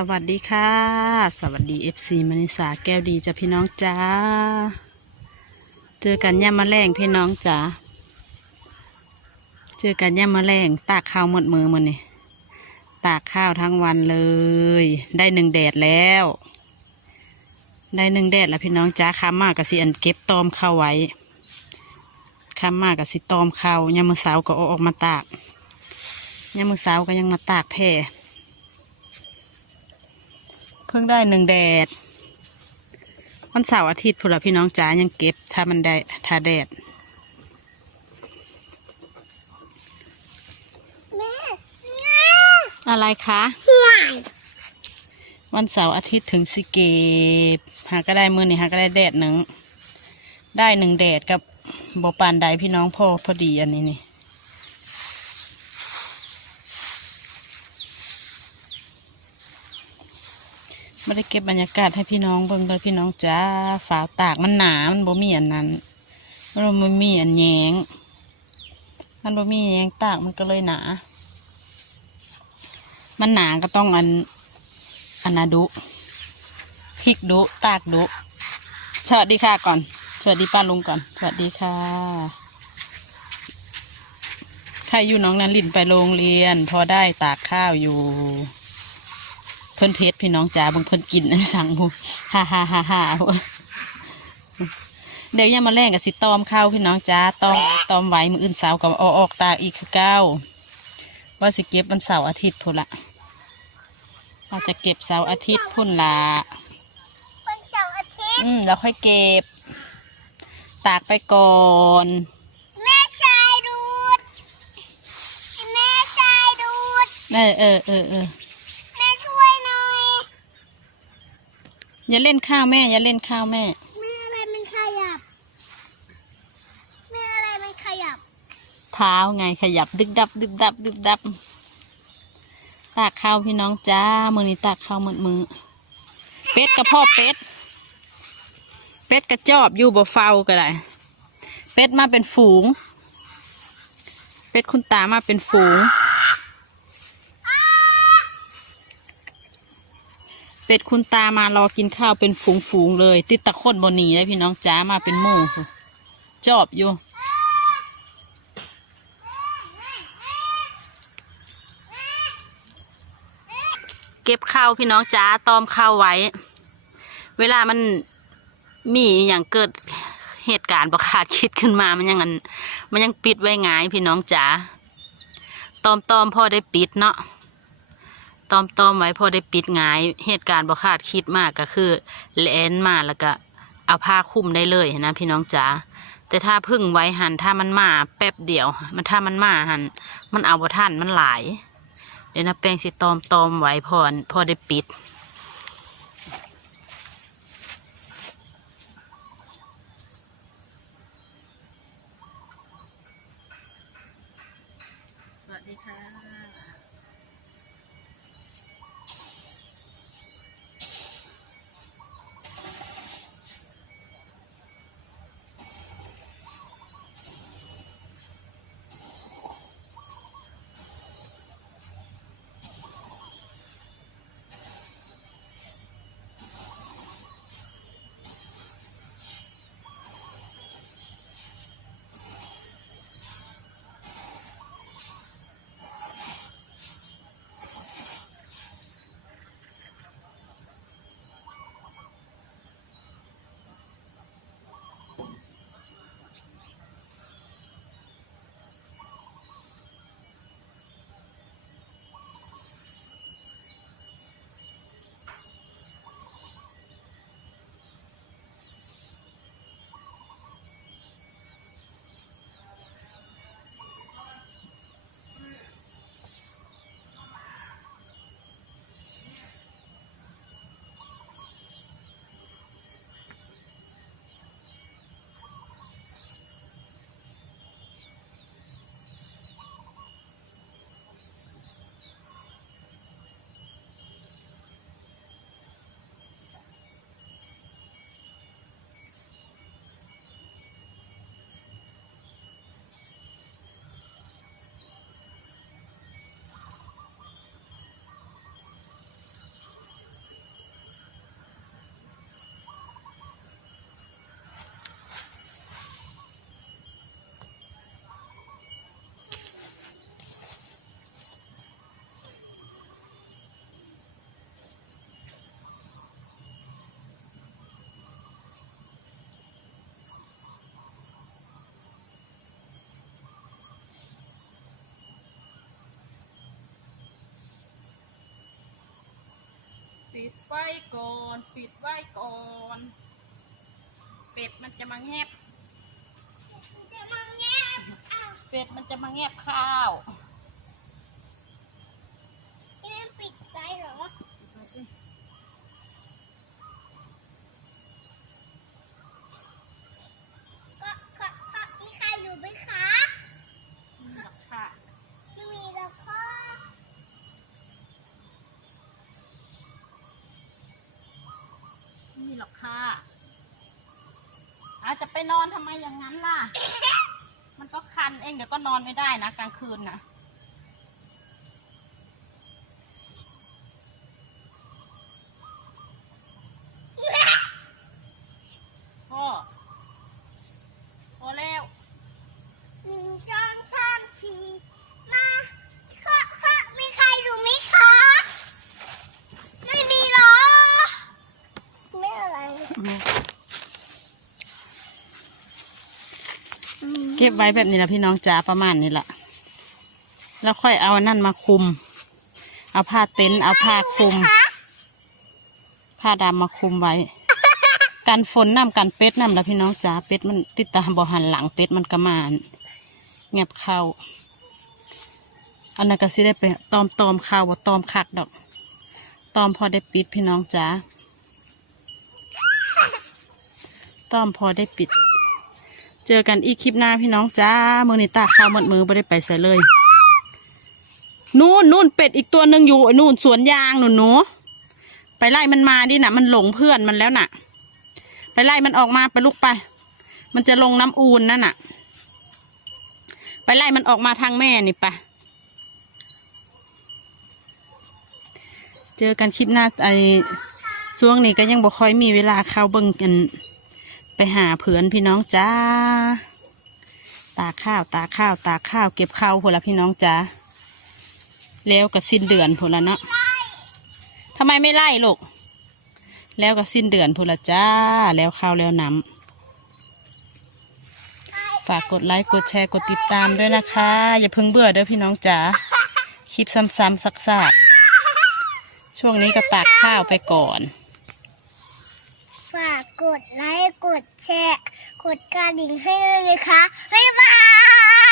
สวัสดีค่ะ สวัสดี FC มณิสาแก้วดีจ้ะพี่น้องจ้า เจอกันย่ำมาแรงพี่น้องจ้าเจอกันย่ำมาแรงตากข้าวหมดมือมันนี่ตากข้าวทั้งวันเลย ได้หนึ่งแดดแล้ว ได้หนึ่งแดดแล้วพี่น้องจ้าค้ามากกับสิอันเก็บตอมข้าวไว้ค้ามากกับสิตอมข้าวยามือสาร์ก็ออกมาตากยามือสาร์ก็ยังมาตากแพร่ เพิ่งได้หนึ่งแดดวันเสาร์อาทิตย์พุ่นละพี่น้องจ๋ายังเก็บ ถ้ามันได้ถ้าแดดอะไรคะวันเสาร์อาทิตย์ถึงสิเก็บหาก็ได้มือนี่หาก็ได้แดดหนึ่งได้หนึ่งแดดกับบปานใดพี่น้องพ่อพอดีอันนี้นี่ ไม่ได้เก็บบรรยากาศให้พี่น้องเบิ่งเลยพี่น้องจ้าฝาตากมันหนา มันบ่มีอันนั้นมันบ่มีอันแยงมันบ่มีแยงตากมันก็เลยหนา มันหนาก็ต้องอันอันนาดุพริกดุตากดุสวัสดีค่ะก่อน สวัสดีป้าลุงก่อน สวัสดีค่ะ ใครอยู่น้องนันลินไปโรงเรียน พอได้ตากข้าวอยู่ เพิ่นเพชรพี่น้องจ๋าเบางเพิ่นกินสั่งหูฮ่าฮ่าฮ่าฮ่าเดี๋ยวยังมาแล่งกับสิตอมข้าวพี่น้องจ๋าตอมตอมไว้มืออื่นสาวกับเอาออกตากอีกคือเก้าว่าสิเก็บวันเสาร์อาทิตย์พุ่นละเราจะเก็บเสาร์อาทิตย์พุ่นละวันเสาร์อาทิตย์อืมแล้วค่อยเก็บ ตากไปก่อนแม่ชายดูดแม่ชายดูดเออเออเออเออ แม่ช่วยหน่อย อย่าเล่นข้าวแม่ อย่าเล่นข้าวแม่ แม่อะไรมันขยับ แม่อะไรมันขยับ เท้าไงขยับ ดึกดับ ดึกดับ ดึกดับ ตากข้าวพี่น้องจ้า มือนี้ตากข้าวหมดมือ เป็ดกับพ่อเป็ด เป็ดกระจอบอยู่บ่เฝ้าก็ได้ เป็ดมาเป็นฝูง เป็ดคุณตามาเป็นฝูง เป็ดคุณตามารอกินข้าวเป็นฝูงๆเลย ติดตะคนบนหนีเลยพี่น้องจ้ามาเป็นหมู่จอบอยู่เก็บข้าวพี่น้องจ้าตอมข้าวไว้ เวลามันมีอย่างเกิดเหตุการณ์ประคาดคิดขึ้นมามันยังมันยังปิดไว้ง่ายพี่น้องจ๋าตอมตอมพอได้ปิดเนาะ ตอมตอมไว้พอได้ปิดงายเหตุการณ์บอคาดคิดมากก็คือแลนมาแล้วก็เอาผ้าคลุมได้เลยนะพี่น้องจ๋าแต่ถ้าพึ่งไว้หันถ้ามันมาแป๊บเดียว มันถ้ามันมาหันมันเอาบ่ทันมันหลาย เดี๋ยวนะแป้งสิตอมตอมไว้พอพอได้ปิด ไว้ก่อนปิดไว้ก่อน เป็ดมันจะมาแงบจะมาแง่อ้าวเป็ดมันจะมาแงบข้าว แม่ปิดไฟเหรอ ก็ก็ก็มีใครอยู่ไหมคะ ค่ะ ไม่มีแล้วค่ะ นี่หรอกค่ะ อาจจะไปน อนทำไมอย่างนั้นล่ะ มันก็คันเองเดี๋ยวก็นอนไม่ได้นะกลางคืนนะพ่อพอแล้ว หนึ่งสองสามสี่มาค่ะค่ะมีใครอยู่ไหมคะไม่มีเหรอไม่อะไร เก็บไว้แบบนี้ละพี่น้องจ๋าประมาณนี้ละแล้วค่อยเอานั่นมาคุม เอาผ้าเต็นท์เอาผ้าคุม ผ้าดำมาคุมไว้ กันฝนน้ำกันเป็ดน้ำละพี่น้องจ๋าเป็ดมันติดตามบ่หันหลังเป็ดมันกระมานเงียบเข้าอันนั้นก็สิได้ไปตอมตอมข้าวบ่ตอมคักดอก ตอมพอได้ปิดพี่น้องจ๋าตอมพอได้ปิด เจอกันอีกคลิปหน้าพี่น้องจ้ามือนี่ตาข้าวหมดมือไม่ได้ไปใส่เลย นู่นนู่นเป็ดอีกตัวหนึ่งอยู่นู่นสวนยางหนูหนูไปไล่มันมาดิน่ะมันหลงเพื่อนมันแล้วน่ะ ไปไล่มันออกมาไปลุกไป มันจะลงน้ำอูนนั่นน่ะ ไปไล่มันออกมาทางแม่นี่ไปเจอกันคลิปหน้าไอช่วงนี้ก็ยังบ่ค่อยมีเวลาเข้าเบิ่งกัน ไปหาเพื่อนพี่น้องจ้า ตากข้าวตากข้าวตากข้าวเก็บข้าวพนละพี่น้องจ้าแล้วก็สิ้นเดือนพนละเนาะทำไมไม่ไล่ลูกแล้วก็สิ้นเดือนพนละจ้า แล้วข้าวแล้วน้ำฝากกดไลค์กดแชร์กดติดตามด้วยนะคะ อย่าเพิ่งเบื่อเด้อพี่น้องจ๋าคลิปซ้ำๆซักๆช่วงนี้ก็ตากข้าวไปก่อน กดไลค์ กดแชร์ กดกระดิ่งให้เลยนะคะ บ๊ายบาย